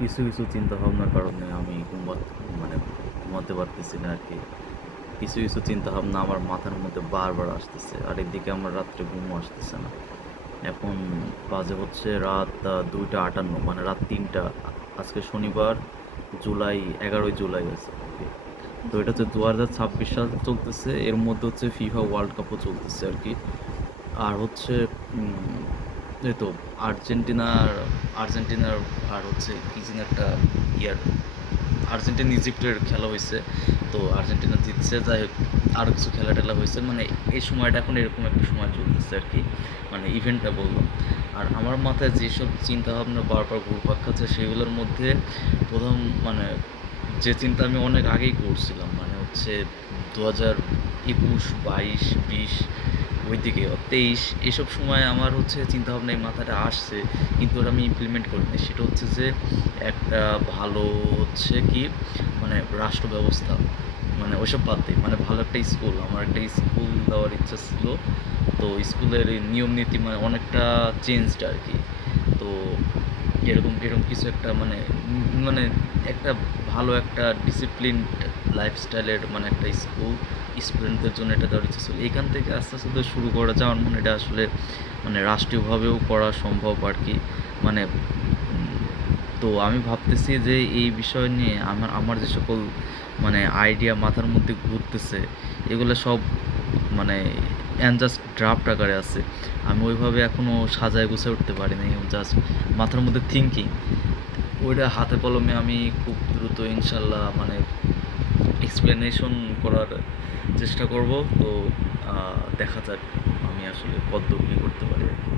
কিছু কিছু চিন্তা ভাবনার কারণে আমি মানে ঘুমাতে পারতেছি না আর কি। কিছু কিছু চিন্তা ভাবনা আমার মাথার মধ্যে বারবার আসতেছে, আর এদিকে আমার রাত্রে ঘুমও আসতেছে না। এখন বাজে হচ্ছে রাত 2টা 58, মানে রাত 3টা। আজকে শনিবার, জুলাই 11ই জুলাই আছে। তো এটা হচ্ছে 2026 সাল চলতেছে, এর মধ্যে হচ্ছে ফিফা ওয়ার্ল্ড কাপও চলতেছে আর কি। আর হচ্ছে এই তো আর্জেন্টিনার আর্জেন্টিনার আর হচ্ছে কি যেন একটা ইয়ার আর্জেন্টিনা ইজিপ্টের খেলা হয়েছে। তো আর্জেন্টিনা জিতছে, যাই হোক। আরও কিছু খেলা টেলা হয়েছে, মানে এই সময়টা এখন এরকম একটা সময় চলতেছে আর কি, মানে ইভেন্টটা বললাম। আর আমার মাথায় যেসব চিন্তাভাবনা বারবার ঘুরপাক খাচ্ছে সেগুলোর মধ্যে প্রথম, মানে যে চিন্তা আমি অনেক আগেই করছিলাম, মানে হচ্ছে 2021, 22, 20, ওইদিকে 23, এসব সময় আমার হচ্ছে চিন্তাভাবনা এই মাথাটা আসছে, কিন্তু ওটা আমি ইমপ্লিমেন্ট করিনি। সেটা হচ্ছে যে একটা ভালো হচ্ছে কি, মানে রাষ্ট্র ব্যবস্থা, মানে ওইসব বাদ দিই, মানে ভালো একটা স্কুল, আমার একটা স্কুল দেওয়ার ইচ্ছা ছিল। তো স্কুলের এই নিয়ম নীতি মানে অনেকটা চেঞ্জড আর কি। তো এরকম এরকম কিছু একটা, মানে একটা ভালো একটা ডিসিপ্লিনড লাইফস্টাইলের, মানে একটা স্কুল স্টুডেন্টদের জন্য এটা দেওয়ার ইচ্ছা ছিল। এখান থেকে আস্তে আস্তে তো শুরু করা যাওয়ার, মানে এটা আসলে মানে রাষ্ট্রীয়ভাবেও করা সম্ভব আর কি। মানে তো আমি ভাবতেছি যে এই বিষয় নিয়ে আমার আমার যে সকল মানে আইডিয়া মাথার মধ্যে ঘুরতেছে, এগুলো সব মানে জাস্ট ড্রাফট আকারে আছে। আমি ওইভাবে এখনও সাজায় গুছিয়ে উঠতে পারিনি, জাস্ট মাথার মধ্যে থিঙ্কিং। ওইটা হাতে কলমে আমি খুব দ্রুত ইনশাল্লাহ মানে এক্সপ্লেনেশন করার চেষ্টা করব। তো দেখা যাক আমি আসলে কত কী করতে পারি আর কি।